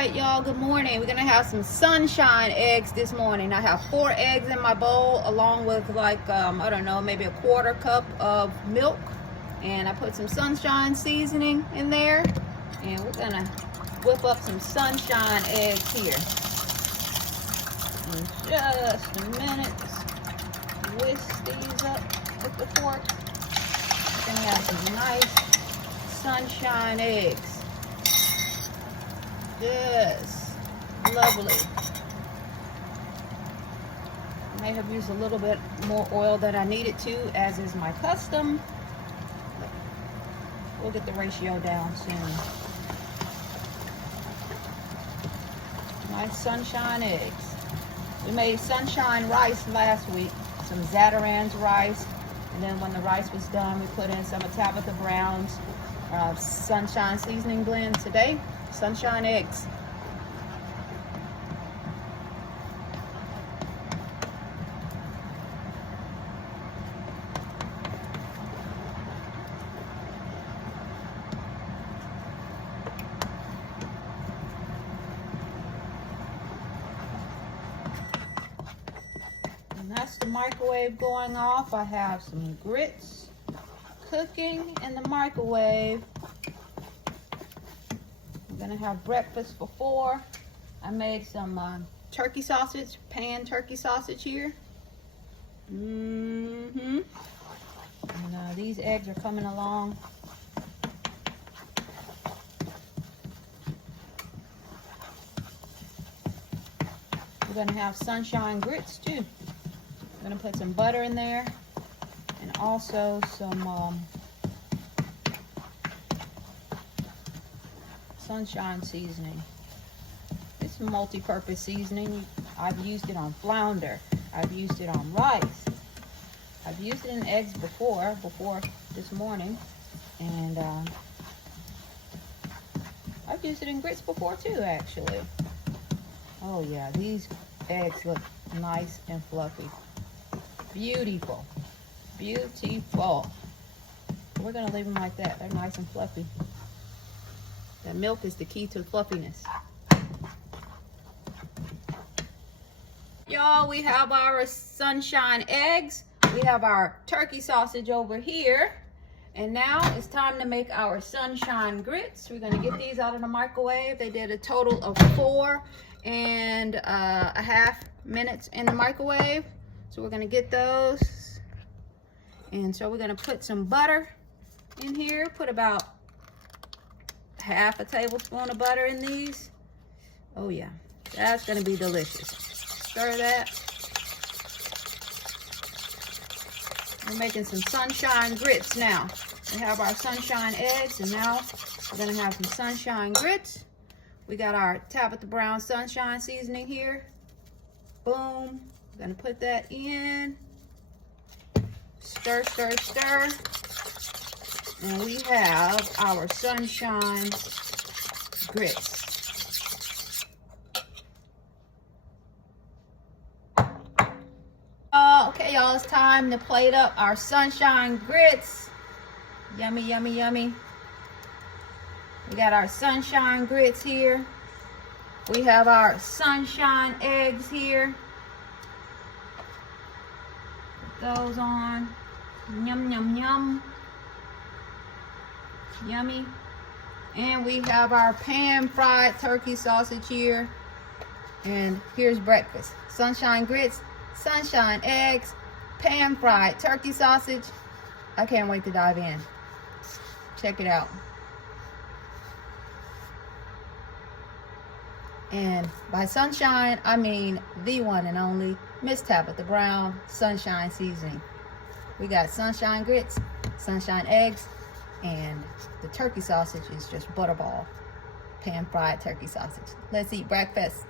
Alright y'all, good morning. We're gonna have some sunshine eggs this morning. I have 4 eggs in my bowl along with like I don't know, maybe a 1/4 cup of milk, and I put some sunshine seasoning in there, and we're gonna whip up some sunshine eggs here in just a minute. Whisk these up with the fork. We're gonna have some nice sunshine eggs. Yes, lovely. I may have used a little bit more oil than I needed to, as is my custom. We'll get the ratio down soon. Nice sunshine eggs. We made sunshine rice last week, some Zatarain's rice, and then when the rice was done, we put in some of Tabitha Brown's sunshine seasoning blend. Today, sunshine eggs. And that's the microwave going off. I have some grits cooking in the microwave. Gonna have breakfast for 4. I made some turkey sausage, pan turkey sausage here. And these eggs are coming along. We're gonna have sunshine grits too. I'm gonna put some butter in there, and also some sunshine seasoning. It's multi-purpose seasoning. I've used it on flounder. I've used it on rice. I've used it in eggs before this morning, and I've used it in grits before too, actually. Oh yeah, these eggs look nice and fluffy. Beautiful, beautiful. We're gonna leave them like that. They're nice and fluffy. The milk is the key to fluffiness. Y'all, we have our sunshine eggs. We have our turkey sausage over here. And now it's time to make our sunshine grits. We're gonna get these out of the microwave. They did a total of 4.5 minutes in the microwave. So we're gonna get those. And so we're gonna put some butter in here. Put about 1/2 tablespoon of butter in these. Oh yeah, that's gonna be delicious. Stir that. We're making some sunshine grits now. We have our sunshine eggs, and now we're gonna have some sunshine grits. We got our Tabitha Brown sunshine seasoning here. Boom. We're gonna put that in. Stir, stir, stir. And we have our sunshine grits. Okay, y'all, it's time to plate up our sunshine grits. Yummy, yummy, yummy. We got our sunshine grits here. We have our sunshine eggs here. Put those on. Yum, yum, yum. Yummy. And we have our pan fried turkey sausage here. And here's breakfast. Sunshine grits, sunshine eggs, pan fried turkey sausage. I can't wait to dive in. Check it out. And by sunshine, I mean the one and only Miss Tabitha Brown sunshine seasoning. We got sunshine grits, sunshine eggs, and the turkey sausage is just butterball, pan fried turkey sausage. Let's eat breakfast.